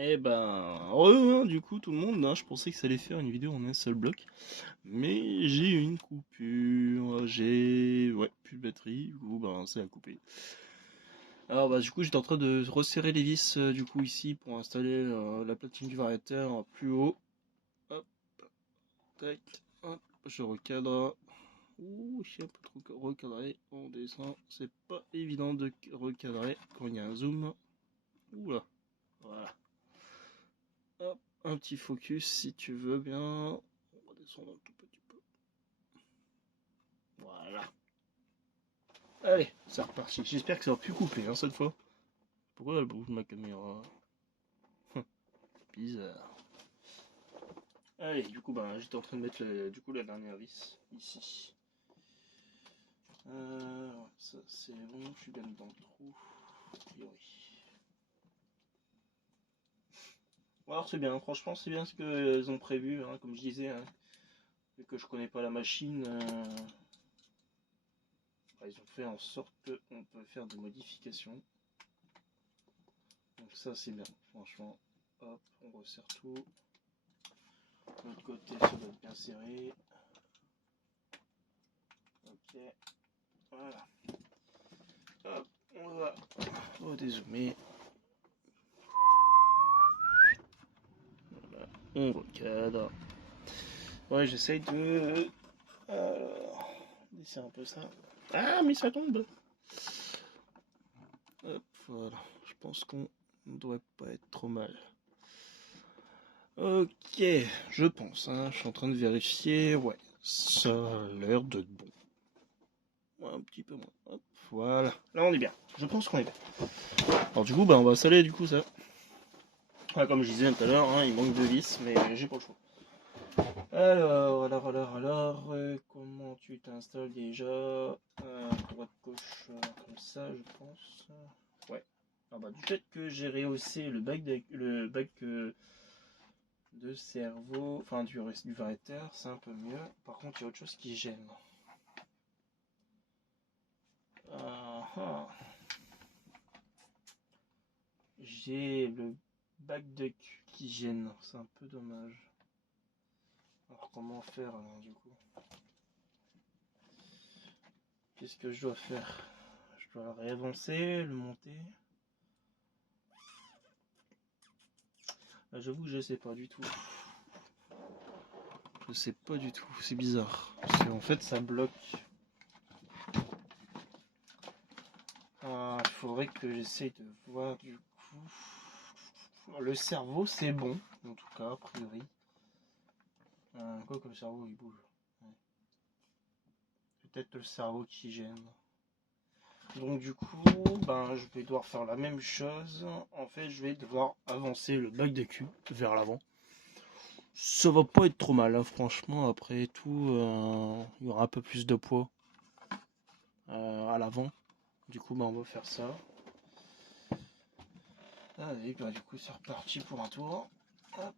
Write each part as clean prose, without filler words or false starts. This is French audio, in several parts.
Eh ben, heureux, hein, du coup, tout le monde, hein, je pensais que ça allait faire une vidéo en un seul bloc, mais j'ai eu une coupure, ouais, plus de batterie, du coup, ben, ça a coupé. Alors, bah, du coup, j'étais en train de resserrer les vis, du coup, ici, pour installer la platine du variateur plus haut. Hop, tac, hop, je recadre. Ouh, je suis un peu trop recadré, on descend, c'est pas évident de recadrer quand il y a un zoom. Oula, voilà. Hop, un petit focus si tu veux bien. On va descendre un tout petit peu. Voilà. Allez, c'est reparti. J'espère que ça va plus couper hein, cette fois. Pourquoi elle bouge ma caméra? Bizarre. Allez, du coup, ben, j'étais en train de mettre la dernière vis ici. Ouais, ça c'est bon, je suis bien dans le trou. A priori. Alors c'est bien, franchement c'est bien ce qu'ils ont prévu, hein, comme je disais, hein, vu que je connais pas la machine, ils ont fait en sorte qu'on peut faire des modifications. Donc ça c'est bien, franchement. Hop, on resserre tout. De l'autre côté ça doit être bien serré. Ok, voilà. Hop, on va redézoomer. Voilà, on recadre. Ouais, j'essaye de desserrer un peu ça. Ah, mais ça tombe. Hop, voilà. Je pense qu'on ne devrait pas être trop mal. Ok, je pense, hein. Je suis en train de vérifier. Ouais, ça a l'air d'être bon. Ouais, un petit peu moins. Hop, voilà. Là, on est bien. Je pense qu'on est bien. Alors, du coup, bah, on va saler du coup ça. Ah, comme je disais tout à l'heure, hein, il manque de vis, mais j'ai pas le choix. Alors, comment tu t'installes déjà? Droite, gauche, comme ça, je pense. Ouais. Alors, bah, du fait que j'ai rehaussé le bac de cerveau, enfin du variateur, c'est un peu mieux. Par contre, il y a autre chose qui gêne. Ah, ah. J'ai le bac de cul qui gêne, c'est un peu dommage. Alors comment faire du coup? Qu'est-ce que je dois faire? Je dois réavancer, le monter. J'avoue que je sais pas du tout. Je sais pas du tout, c'est bizarre. Parce qu'en fait ça bloque. Il faudrait que j'essaye de voir du coup. Le cerveau c'est bon, en tout cas, a priori. Quoi que le cerveau il bouge. Ouais. Peut-être le cerveau qui gêne. Donc du coup, ben, je vais devoir faire la même chose. En fait, je vais devoir avancer le bac de cul vers l'avant. Ça va pas être trop mal, hein, franchement. Après tout, il y aura un peu plus de poids à l'avant. Du coup, ben, on va faire ça. Allez, ben, du coup, c'est reparti pour un tour. Hop.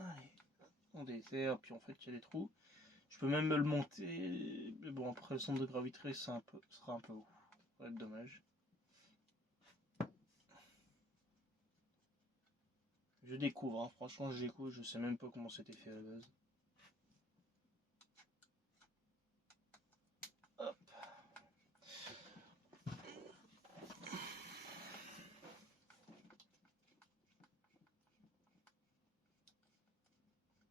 Allez, on dessert, puis en fait, il y a des trous. Je peux même me le monter, mais bon, après, le centre de gravité sera un peu haut. Ça va être dommage. Je découvre, hein. Franchement, je découvre, je sais même pas comment c'était fait à la base. Hop.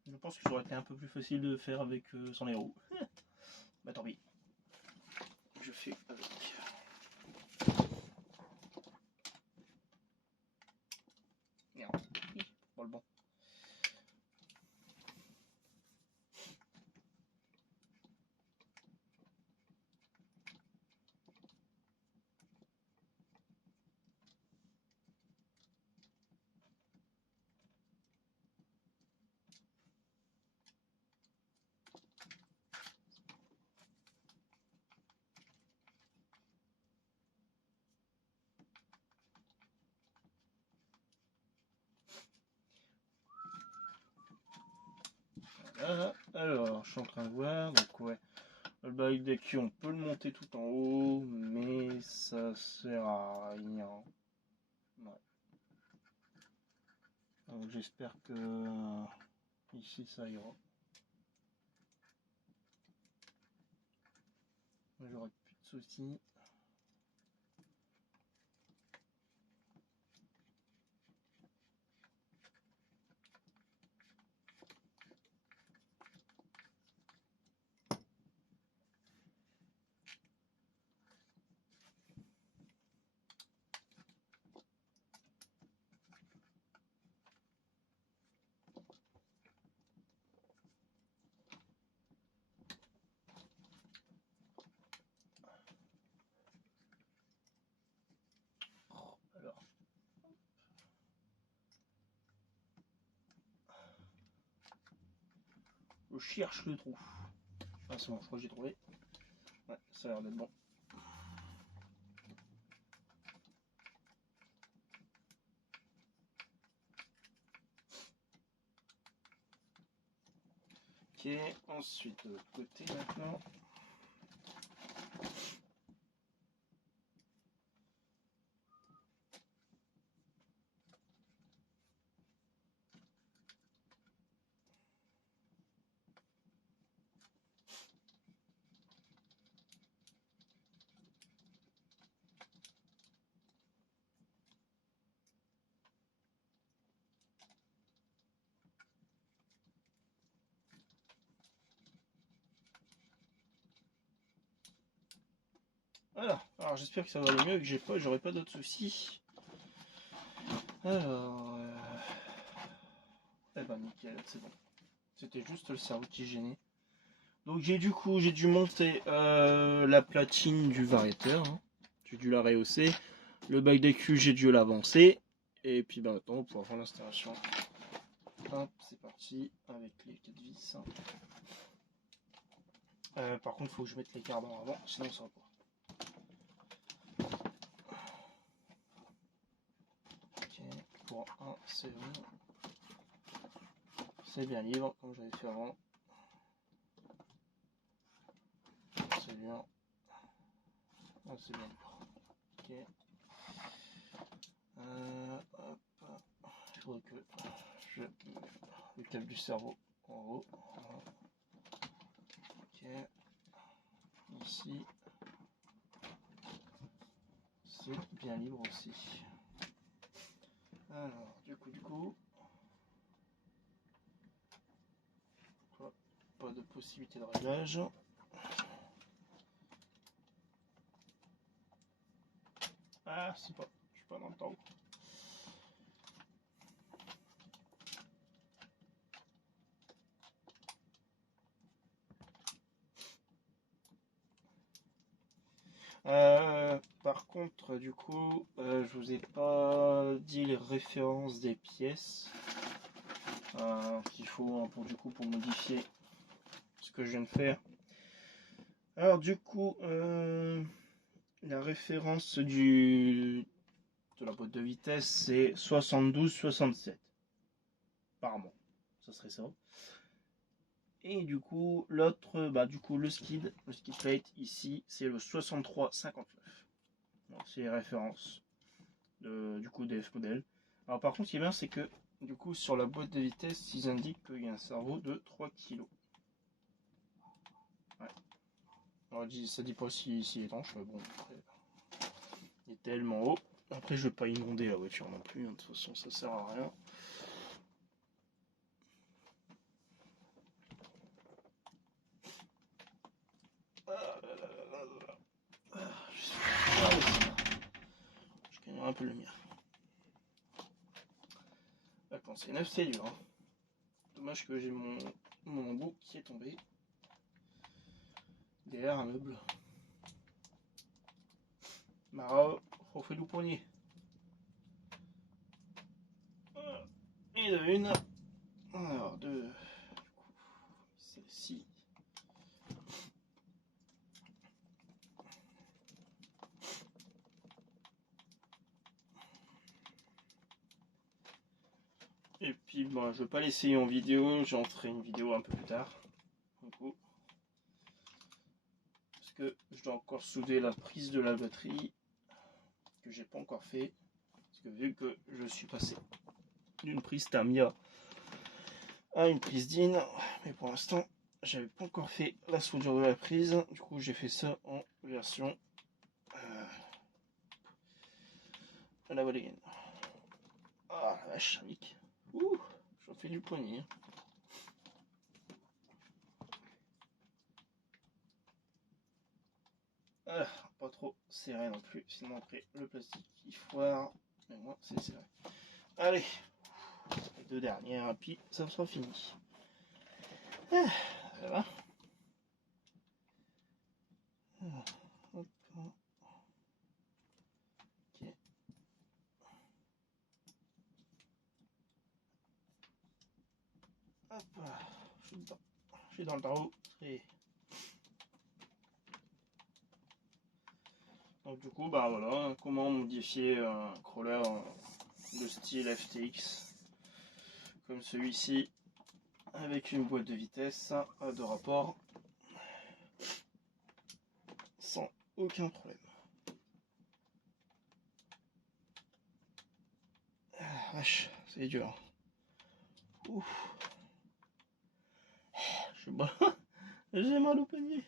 Je pense que ça aurait été un peu plus facile de faire avec sans les roues. Bah tant pis. Je fais avec. Merde. Pas le bon. Voilà. Alors, je suis en train de voir. Donc ouais. Le bac d'accu, on peut le monter tout en haut, mais ça sert à rien. Ouais. Donc j'espère que ici ça ira. J'aurai plus de soucis. Alors. Je cherche le trou. Ah c'est bon, je crois que j'ai trouvé. Ouais, ça a l'air d'être bon. Ok, ensuite de l'autre côté maintenant. Voilà, alors j'espère que ça va aller mieux, que j'aurai pas d'autres soucis. Alors, eh ben nickel, c'est bon. C'était juste le cerveau qui gênait. Donc j'ai dû monter la platine du variateur. Hein. J'ai dû la rehausser. Le bac d'écu, j'ai dû l'avancer. Et puis bah, maintenant, on va pouvoir faire l'installation. Hop, c'est parti avec les 4 vis. Par contre, il faut que je mette les cardans avant, sinon ça va pas. Ok, pour un, c'est bon. C'est bien libre, comme j'avais fait avant. C'est bien. Ah, c'est bien libre. Ok. Hop. Il faudrait que je mette le câble du cerveau en haut. Voilà. Ok. Ici. C'est bien libre aussi. Alors, du coup. Pas de possibilité de réglage. Ah, c'est pas. Je suis pas dans le temps. Par contre, du coup, je vous ai pas dit les références des pièces qu'il faut pour modifier ce que je viens de faire. Alors du coup, la référence de la boîte de vitesse c'est 72-67 par mois, ça serait ça. Et du coup, l'autre, le skid plate ici, c'est le 63-59. Donc c'est les références du coup des F-modèles. Alors par contre, ce qui est bien, c'est que du coup, sur la boîte de vitesse, ils indiquent qu'il y a un cerveau de 3 kg. Ouais. Alors, ça dit pas s'il est étanche, mais bon, après, il est tellement haut. Après, je vais pas inonder la voiture non plus, hein, de toute façon, ça sert à rien. Je gagnerai un peu le mien. Quand c'est neuf, c'est dur. Hein. Dommage que j'ai mon embout qui est tombé derrière un meuble. Mara, refais le poignet. Et de une. Alors, deux. Celle-ci. Et puis, bon, je vais pas l'essayer en vidéo, j'en ferai une vidéo un peu plus tard. Du coup. parce que je dois encore souder la prise de la batterie que j'ai pas encore fait, parce que vu que je suis passé d'une prise Tamiya à une prise DIN, mais pour l'instant j'avais pas encore fait la soudure de la prise, du coup j'ai fait ça en version à la Walligan. Ah la vache, Nick. Ouh, j'en fais du poignet. Ah, pas trop serré non plus, sinon après le plastique il foire, mais moi c'est serré. Allez, les deux dernières, et puis ça sera fini. Ah, ça va. Hop, ok. Hop, je suis dedans. Je suis dans le tarot. Et donc du coup, bah voilà, comment modifier un crawler de style FTX comme celui-ci avec une boîte de vitesse de rapport sans aucun problème. Ah, vache, c'est dur. Ouf. Je suis bas. J'ai mal au poignet.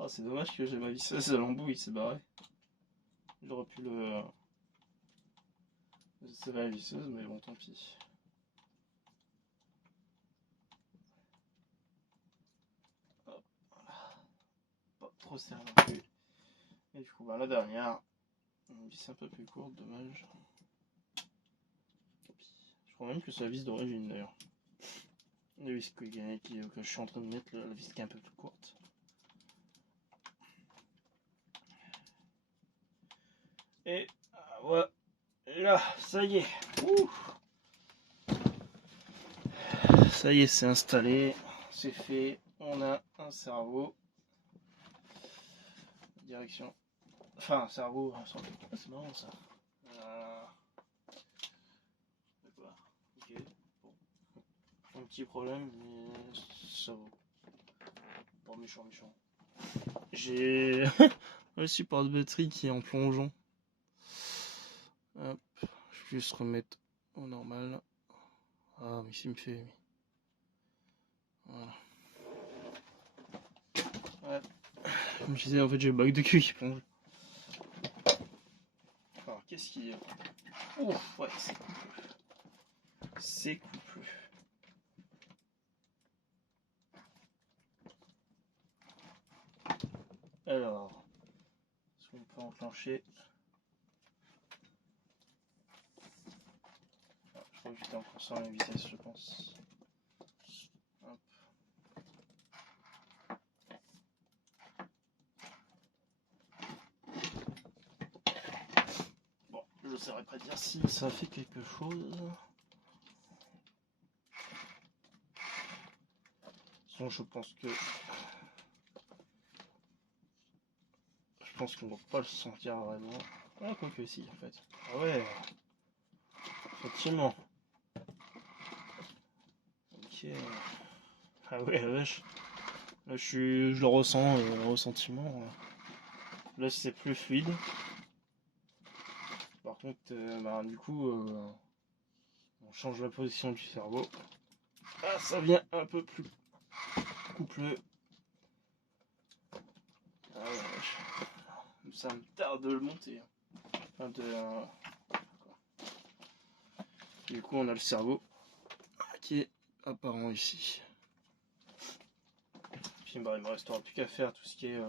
Ah, c'est dommage que j'ai ma visseuse à l'embout, il s'est barré. J'aurais pu le serrer la visseuse, mais bon, tant pis. Hop, voilà. Pas trop serré non plus. Et du coup, bah, la dernière, une vis un peu plus courte, dommage. Je crois même que c'est la vis d'origine d'ailleurs. La vis que je suis en train de mettre, la vis qui est un peu plus courte. Et voilà, ça y est. Ouh. Ça y est, c'est installé, c'est fait. On a un cerveau. Direction. Enfin, un cerveau. Ah, c'est marrant ça. D'accord. Ok. Bon. Un petit problème, mais ça vaut. Pas méchant, méchant. J'ai le support de batterie qui est en plongeon. Hop, je vais juste remettre au normal. Ah, mais s'il me fait. Voilà. Ouais. Comme je disais, en fait, j'ai le bac de cul qui plonge. Alors, qu'est-ce qu'il y a? Ouf, ouais, c'est coupleux. C'est coupleux. Alors, est-ce qu'on peut enclencher? Ah, je crois que j'étais encore sur la même vitesse, je pense. Hop. Bon, je ne saurais pas dire si ça fait quelque chose. Sinon, je pense qu'on ne va pas le sentir vraiment. Ah, quoi que si, en fait. Ah ouais, effectivement. Ok. Ah ouais, la vache. Là, je le ressens, le ressentiment. Là, c'est plus fluide. Par contre, bah, du coup, on change la position du cerveau. Ah, ça vient un peu plus coupleux. Ah ouais, vache. Ça me tarde de le monter. Enfin, du coup, on a le cerveau qui est apparent ici. Puis bah, il me restera plus qu'à faire tout ce qui est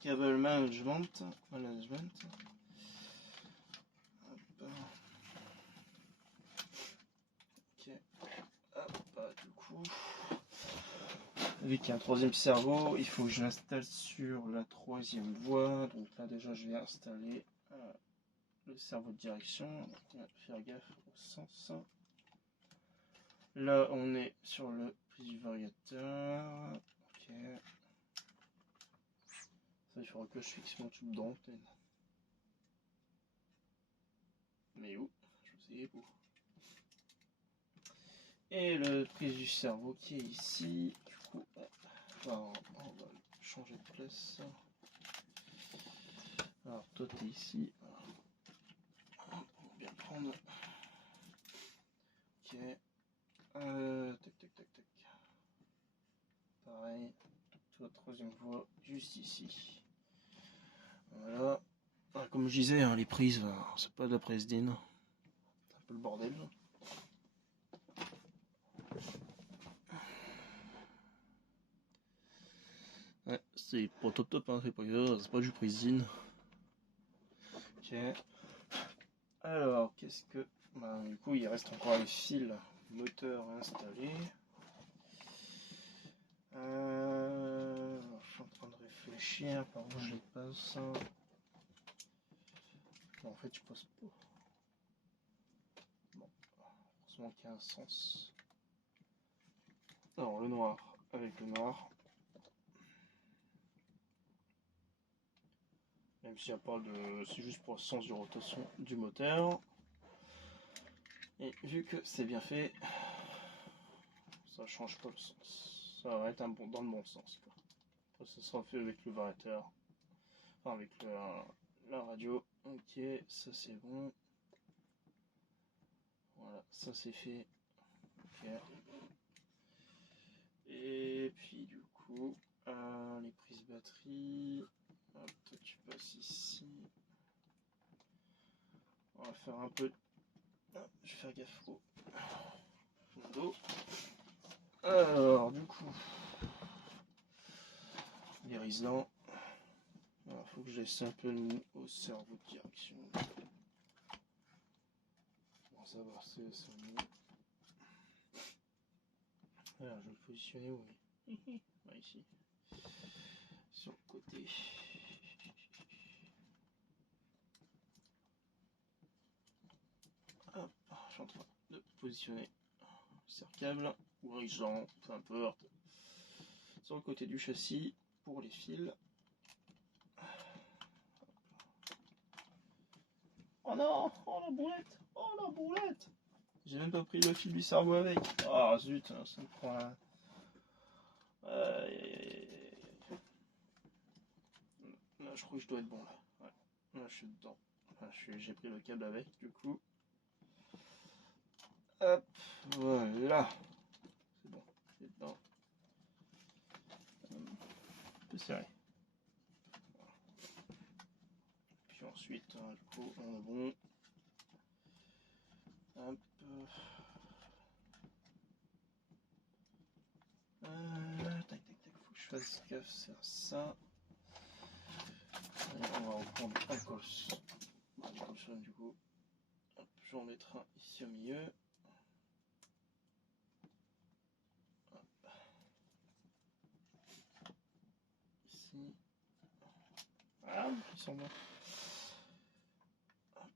cable management. Hop. Ok. Hop, bah, du coup, vu qu'il y a un troisième cerveau, il faut que je l'installe sur la troisième voie. Donc là déjà, je vais installer le cerveau de direction. Donc, faire gaffe au sens. Là, on est sur le prise du variateur. Ok. Ça, il faudra que je fixe mon tube d'antenne. Mais où? Je sais où. Et le prise du cerveau qui est ici. Du coup, on va changer de place. Alors toi t'es ici. On va bien prendre. Ok. Tac tac tac tac. Pareil. Toi troisième voie juste ici. Voilà. Ah, comme je disais, hein, les prises, c'est pas de la presse DIN. C'est un peu le bordel. Ouais, c'est pas top top, hein, c'est pas du presse DIN. Ok. Alors, qu'est-ce que... Bah, du coup, il reste encore les fils moteur installés. Je suis en train de réfléchir par où je les passe. Non, en fait, je passe pas. Bon, heureusement qu'il y a un sens. Alors, le noir avec le noir. Même s'il n'y a pas de... C'est juste pour le sens de rotation du moteur. Et vu que c'est bien fait, ça change pas le sens. Ça va être dans le bon sens, quoi. Après, ça sera fait avec le variateur. Enfin, avec la radio. Ok, ça c'est bon. Voilà, ça c'est fait. Ok. Et puis du coup, les prises batterie. Hop, toi tu passes ici. On va faire un peu. Ah, je vais faire gaffe au dos. Alors, du coup, les risants. Il faut que je laisse un peu de mou au cerveau de direction. Bon, ça va, c'est mou. Alors, je vais le positionner où là, ici. Sur le côté. Hop, je suis en train de positionner cercable ou régent, peu importe, sur le côté du châssis pour les fils. Oh non, oh la boulette, oh la boulette. J'ai même pas pris le fil du cerveau avec. Oh zut, ça me prend un... Là, je crois que je dois être bon là. Ouais. Là, je suis dedans. Enfin, j'ai pris le câble avec, du coup. Hop, voilà. C'est bon, c'est dedans. Un peu serré. Puis ensuite, du coup, on est bon. Hop. Tac, tac, tac, faut que je fasse gaffe sur ça. Et on va reprendre un colson du coup. Hop, je vais en mettre un ici au milieu. Hop. Ici. Ah, ils sont bons. Hop.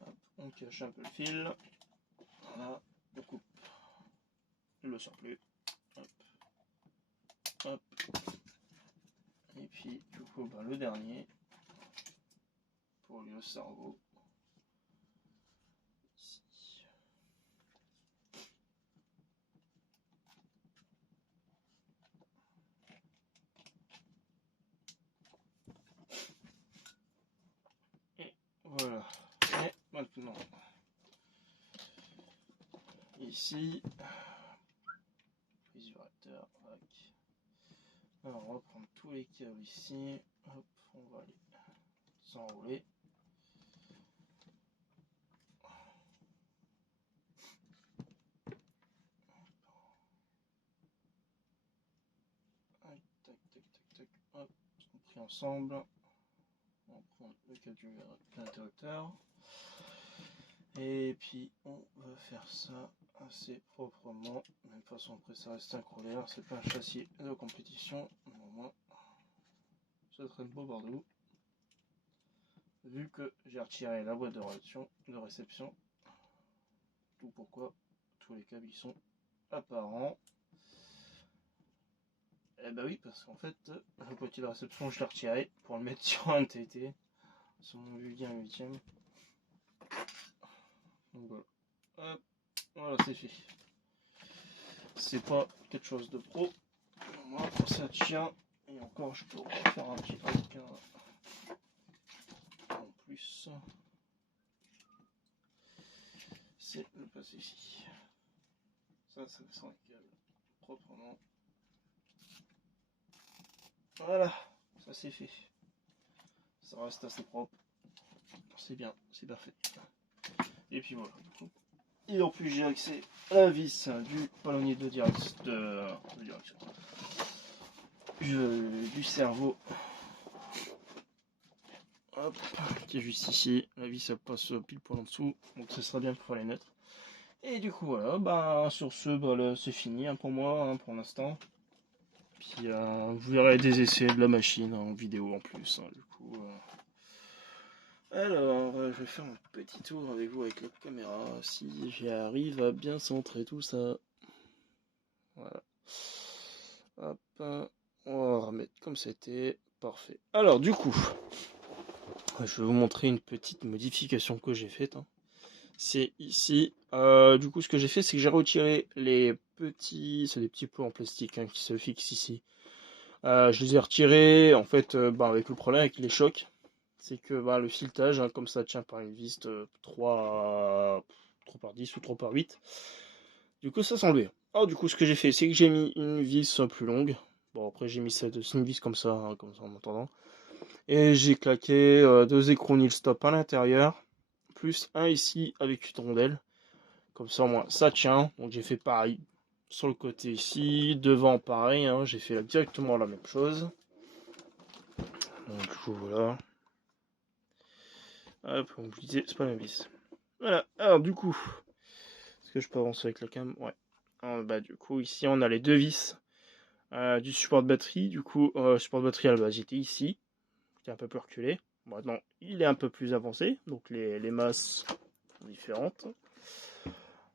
Hop, on cache un peu le fil. Voilà, on coupe le surplus. Hop. Hop. Et puis, du coup, ben, le dernier pour le cerveau. Ici. Et voilà. Et maintenant, ici, prise du réacteur. Alors, on va prendre tous les câbles ici. Hop, on va les s'enrouler. Tac, tac, tac, tac. Hop, on pris ensemble. On va prendre le câble de l'interrupteur. Et puis, on va faire ça assez proprement. De toute façon, après, ça reste un crawler. C'est pas un châssis de compétition. Mais au moins, ça traîne pas partout. Vu que j'ai retiré la boîte de réception. Tout pourquoi tous les câbles ils sont apparents. Eh bah oui, parce qu'en fait, le boîtier de réception, je l'ai retiré pour le mettre sur un TT, sur mon Vulcain 8ème. Donc voilà. Hop, voilà, c'est fait. C'est pas quelque chose de pro. Moi, ça tient. Et encore, je peux faire un petit truc en plus. C'est le passer ici. Ça descend les câbles proprement. Voilà, ça c'est fait. Ça reste assez propre. C'est bien, c'est parfait. Et puis voilà. Et en plus j'ai accès à la vis du palonnier de direction du cerveau. Hop, qui est juste ici. La vis elle passe pile poil en dessous. Donc ce sera bien pour les neutres. Et du coup voilà, bah sur ce bah, c'est fini pour moi pour l'instant. Puis vous verrez des essais de la machine en vidéo en plus. Du coup. Alors, je vais faire un petit tour avec vous avec la caméra, si j'y arrive à bien centrer tout ça. Voilà. Hop, on va remettre comme c'était. Parfait. Alors, du coup, je vais vous montrer une petite modification que j'ai faite. C'est ici. Du coup, ce que j'ai fait, c'est que j'ai retiré les petits... C'est des petits pots en plastique qui se fixent ici. Je les ai retirés, en fait, avec le problème avec les chocs. C'est que le filetage, comme ça tient par une vis 3 par 10 ou 3 par 8, du coup ça s'enlevait. Alors du coup ce que j'ai fait, c'est que j'ai mis une vis plus longue. Bon après j'ai mis une vis comme ça en attendant. Et j'ai claqué 2 écrous nil stop à l'intérieur, plus un ici avec une rondelle. Comme ça au moins ça tient. Donc j'ai fait pareil sur le côté ici, devant pareil, j'ai fait directement la même chose. Donc du coup voilà. Hop, on me disait, c'est pas la même vis. Voilà, alors du coup, est-ce que je peux avancer avec la cam? Ouais. Alors, du coup, ici on a les deux vis du support de batterie. Du coup, support de batterie à la base, il était ici. C'était un peu plus reculé. Maintenant, il est un peu plus avancé, donc les masses sont différentes.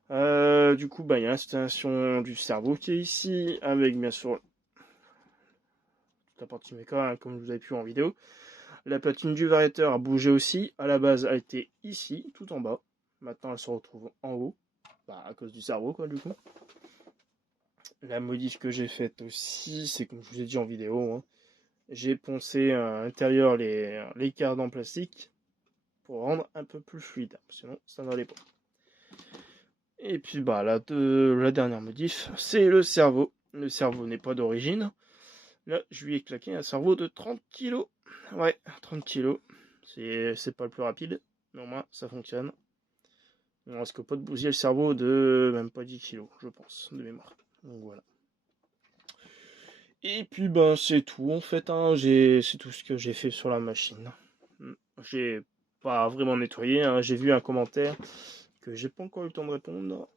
Du coup, il y a l'installation du cerveau qui est ici, avec bien sûr toute la partie méca, comme vous avez pu en vidéo. La platine du variateur a bougé aussi. À la base, elle était ici, tout en bas. Maintenant, elle se retrouve en haut. À cause du cerveau, quoi, du coup. La modif que j'ai faite aussi, c'est comme je vous ai dit en vidéo, j'ai poncé à l'intérieur les cartes en plastique pour rendre un peu plus fluide. Sinon, ça n'allait pas. Et puis, la dernière modif, c'est le cerveau. Le cerveau n'est pas d'origine. Là, je lui ai claqué un cerveau de 30 kg. Ouais, 30 kg. C'est pas le plus rapide, mais au moins ça fonctionne. On risque pas de bousiller le cerveau de même pas 10 kg, je pense, de mémoire. Donc voilà. Et puis c'est tout en fait, c'est tout ce que j'ai fait sur la machine. J'ai pas vraiment nettoyé, j'ai vu un commentaire que j'ai pas encore eu le temps de répondre.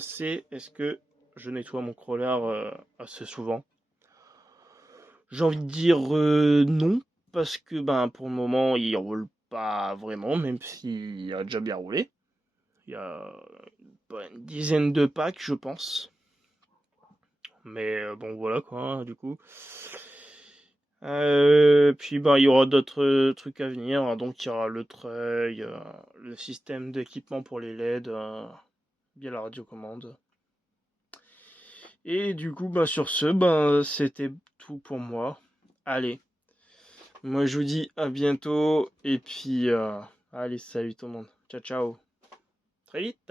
C'est est-ce que je nettoie mon crawler assez souvent? J'ai envie de dire non, parce que pour le moment il roule pas vraiment, même s'il a déjà bien roulé. Il y a une dizaine de packs, je pense. Mais bon, voilà quoi, du coup. Puis il y aura d'autres trucs à venir. Donc il y aura le treuil, le système d'équipement pour les LED, via la radiocommande. Et du coup, sur ce, c'était tout pour moi. Allez, moi je vous dis à bientôt. Et puis, allez, salut tout le monde. Ciao, ciao. Très vite.